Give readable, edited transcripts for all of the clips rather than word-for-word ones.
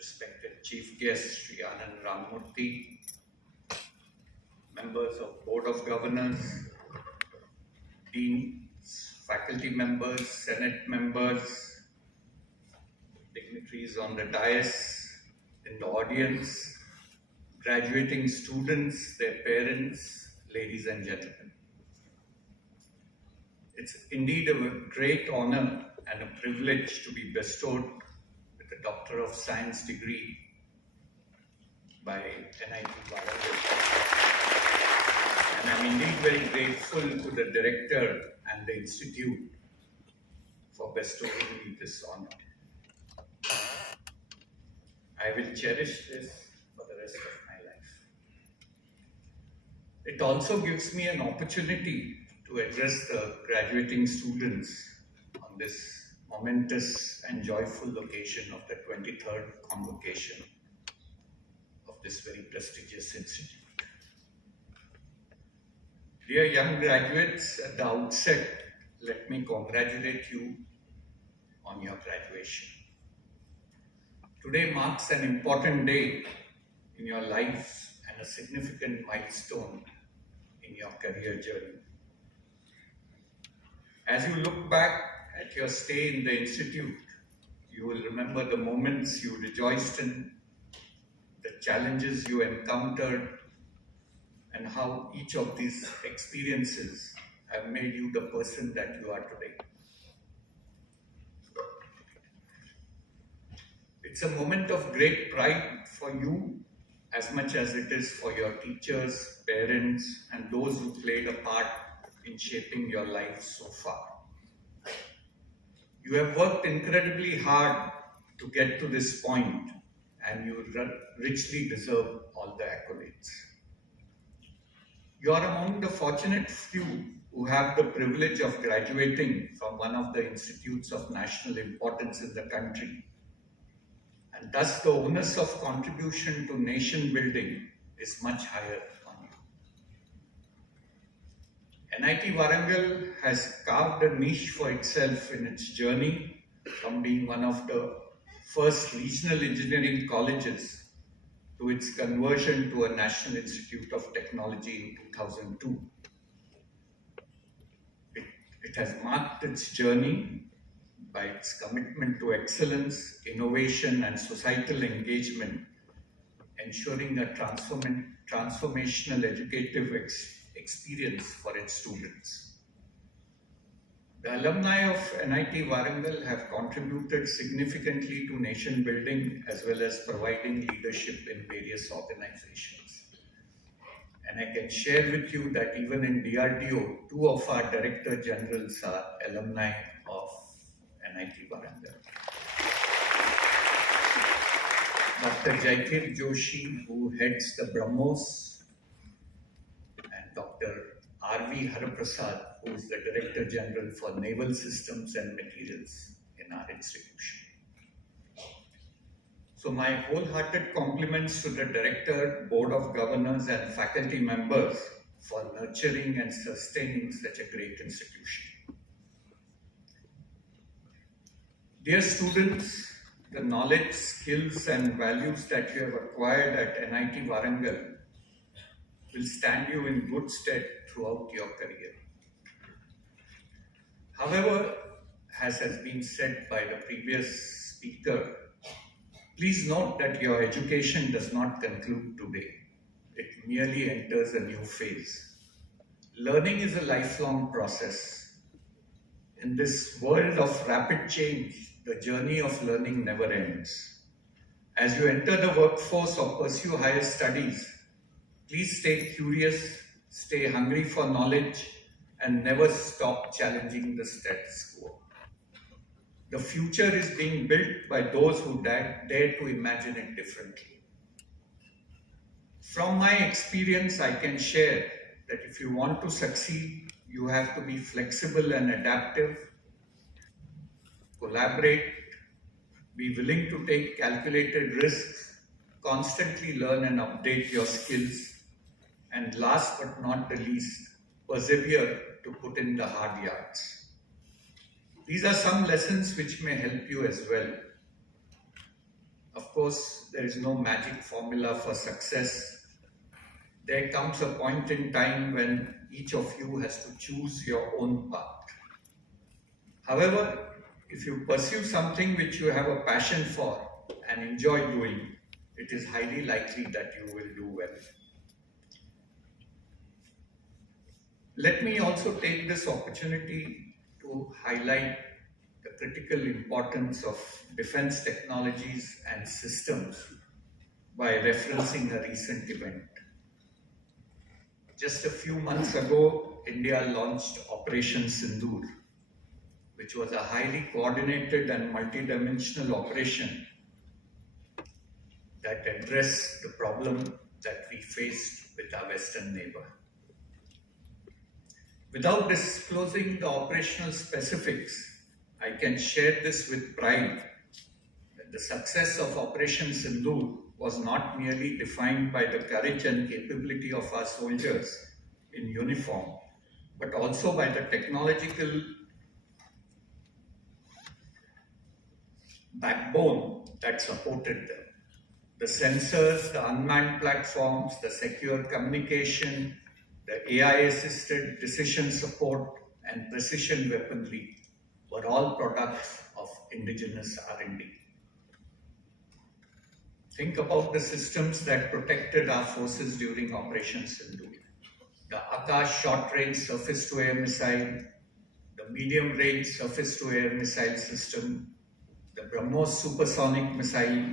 respected Chief Guest Sri Anand Ramamurthy, members of Board of Governors, deans, faculty members, Senate members, dignitaries on the dais, in the audience, graduating students, their parents, ladies and gentlemen. It's indeed a great honor and a privilege to be bestowed with a Doctor of Science degree by NIT Warangal. And I'm indeed very grateful to the director and the institute for bestowing me this honor. I will cherish this for the rest of my life. It also gives me an opportunity to address the graduating students on this momentous and joyful occasion of the 23rd Convocation of this very prestigious institute. Dear young graduates, at the outset, let me congratulate you on your graduation. Today marks an important day in your life and a significant milestone in your career journey. As you look back at your stay in the institute, you will remember the moments you rejoiced in, the challenges you encountered, and how each of these experiences have made you the person that you are today. It's a moment of great pride for you as much as it is for your teachers, parents, and those who played a part in shaping your life so far. You have worked incredibly hard to get to this point, and you richly deserve all the accolades. You are among the fortunate few who have the privilege of graduating from one of the institutes of national importance in the country. And thus the onus of contribution to nation building is much higher on you. NIT Warangal has carved a niche for itself in its journey from being one of the first regional engineering colleges to its conversion to a National Institute of Technology in 2002. It has marked its journey by its commitment to excellence, innovation, and societal engagement, ensuring a transformational educative experience for its students. The alumni of NIT Warangal have contributed significantly to nation building as well as providing leadership in various organizations. And I can share with you that even in DRDO, two of our Director Generals are alumni of NIT Warangal. Dr. Jaikir Joshi, who heads the BrahMos, and Dr. R.V. Haraprasad, who is the Director General for Naval Systems and Materials in our institution. So my wholehearted compliments to the Director, Board of Governors and faculty members for nurturing and sustaining such a great institution. Dear students, the knowledge, skills and values that you have acquired at NIT Warangal will stand you in good stead throughout your career. However, as has been said by the previous speaker, please note that your education does not conclude today. It merely enters a new phase. Learning is a lifelong process. In this world of rapid change, the journey of learning never ends. As you enter the workforce or pursue higher studies, please stay curious, stay hungry for knowledge, and never stop challenging the status quo. The future is being built by those who dare to imagine it differently. From my experience, I can share that if you want to succeed, you have to be flexible and adaptive, collaborate, be willing to take calculated risks, constantly learn and update your skills, and last but not the least, persevere to put in the hard yards. These are some lessons which may help you as well. Of course, there is no magic formula for success. There comes a point in time when each of you has to choose your own path. However, if you pursue something which you have a passion for and enjoy doing, it is highly likely that you will do well. Let me also take this opportunity to highlight the critical importance of defense technologies and systems by referencing a recent event. Just a few months ago, India launched Operation Sindoor, which was a highly coordinated and multidimensional operation that addressed the problem that we faced with our Western neighbor. Without disclosing the operational specifics, I can share this with pride that the success of Operation Sindoor was not merely defined by the courage and capability of our soldiers in uniform, but also by the technological backbone that supported them. The sensors, the unmanned platforms, the secure communication, the AI-assisted decision support, and precision weaponry were all products of indigenous R&D. Think about the systems that protected our forces during Operation Sindoor. The Akash short-range surface-to-air missile, the medium-range surface-to-air missile system, the BrahMos supersonic missile,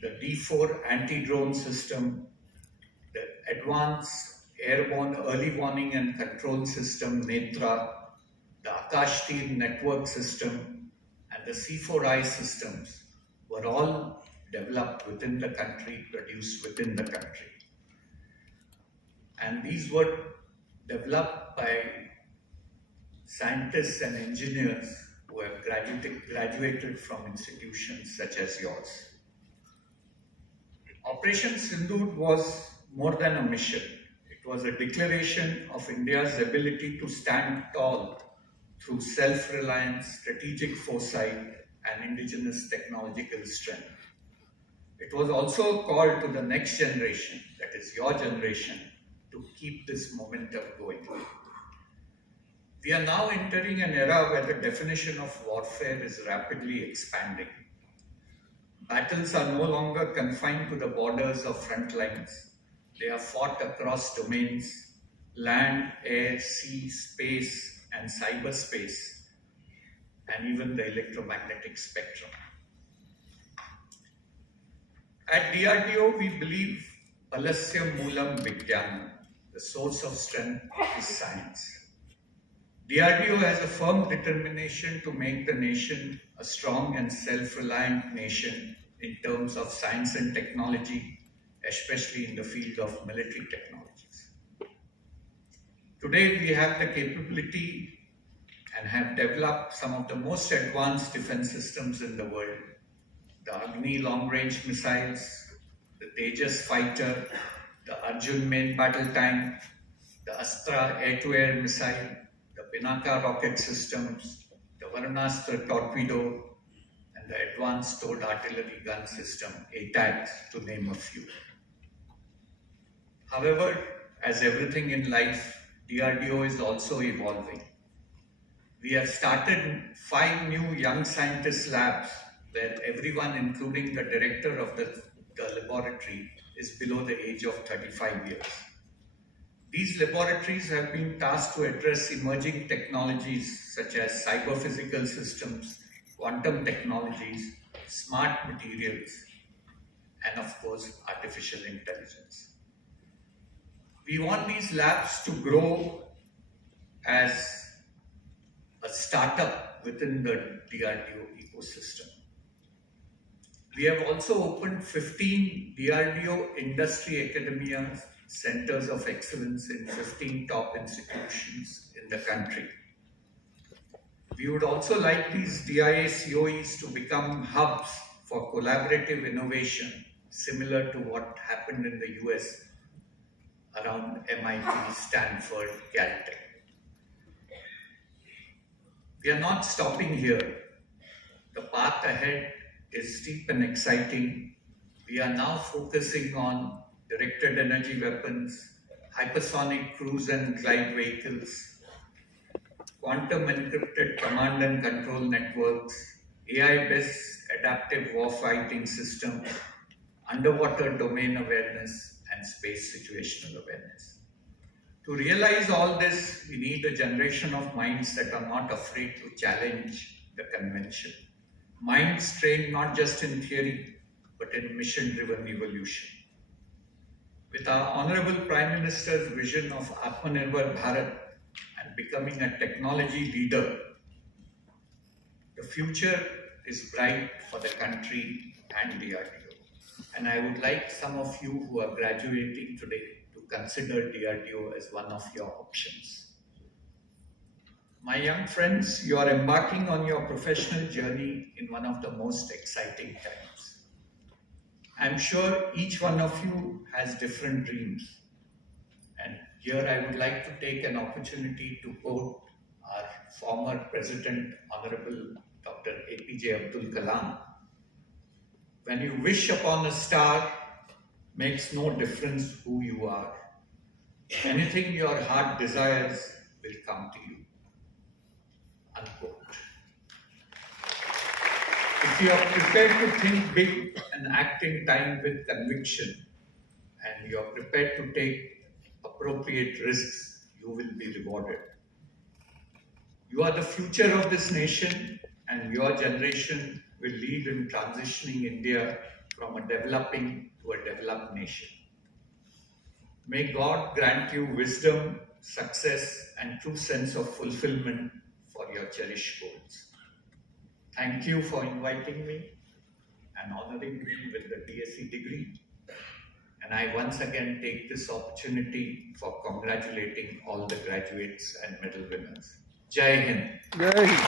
the D4 anti-drone system, the advanced airborne early warning and control system Netra, the Akash team network system, and the C4I systems were all developed within the country, produced within the country. And these were developed by scientists and engineers who have graduated from institutions such as yours. Operation Sindoor was more than a mission. It was a declaration of India's ability to stand tall through self-reliance, strategic foresight, and indigenous technological strength. It was also a call to the next generation, that is your generation, to keep this momentum going. We are now entering an era where the definition of warfare is rapidly expanding. Battles are no longer confined to the borders of front lines. They are fought across domains: land, air, sea, space, and cyberspace, and even the electromagnetic spectrum. At DRDO, we believe Alasya Moolam Vigyanam, the source of strength is science. DRDO has a firm determination to make the nation a strong and self-reliant nation in terms of science and technology, especially in the field of military technologies. Today, we have the capability and have developed some of the most advanced defense systems in the world. The Agni long-range missiles, the Tejas fighter, the Arjun main battle tank, the Astra air-to-air missile, the Pinaka rocket systems, the Varunastra torpedo, and the advanced towed artillery gun system, ATAGS, to name a few. However, as everything in life, DRDO is also evolving. We have started 5 new young scientist labs where everyone, including the director of the laboratory, is below the age of 35 years. These laboratories have been tasked to address emerging technologies such as cyber-physical systems, quantum technologies, smart materials, and of course, artificial intelligence. We want these labs to grow as a startup within the DRDO ecosystem. We have also opened 15 DRDO industry academia centers of excellence in 15 top institutions in the country. We would also like these DIA COEs to become hubs for collaborative innovation, similar to what happened in the US around MIT, Stanford, Caltech. We are not stopping here. The path ahead is steep and exciting, We are now focusing on directed energy weapons, hypersonic cruise and glide vehicles, quantum encrypted command and control networks, AI-based adaptive warfighting systems, underwater domain awareness, and space situational awareness. To realize all this, we need a generation of minds that are not afraid to challenge the convention. Minds trained not just in theory, but in mission-driven evolution. With our Honorable Prime Minister's vision of Atmanirbhar Bharat and becoming a technology leader, the future is bright for the country and DRDO. And I would like some of you who are graduating today to consider DRDO as one of your options. My young friends, you are embarking on your professional journey in one of the most exciting times. I'm sure each one of you has different dreams. And here I would like to take an opportunity to quote our former President, Honorable Dr. APJ Abdul Kalam. When you wish upon a star, makes no difference who you are. Anything your heart desires will come to you. Unquote. If you are prepared to think big and act in time with conviction, and you are prepared to take appropriate risks, you will be rewarded. You are the future of this nation, and your generation will lead in transitioning India from a developing to a developed nation. May God grant you wisdom, success, and true sense of fulfillment for your cherished goals. Thank you for inviting me and honoring me with the DSc degree. And I once again take this opportunity for congratulating all the graduates and medal winners. Jai Hind. Jai Hind.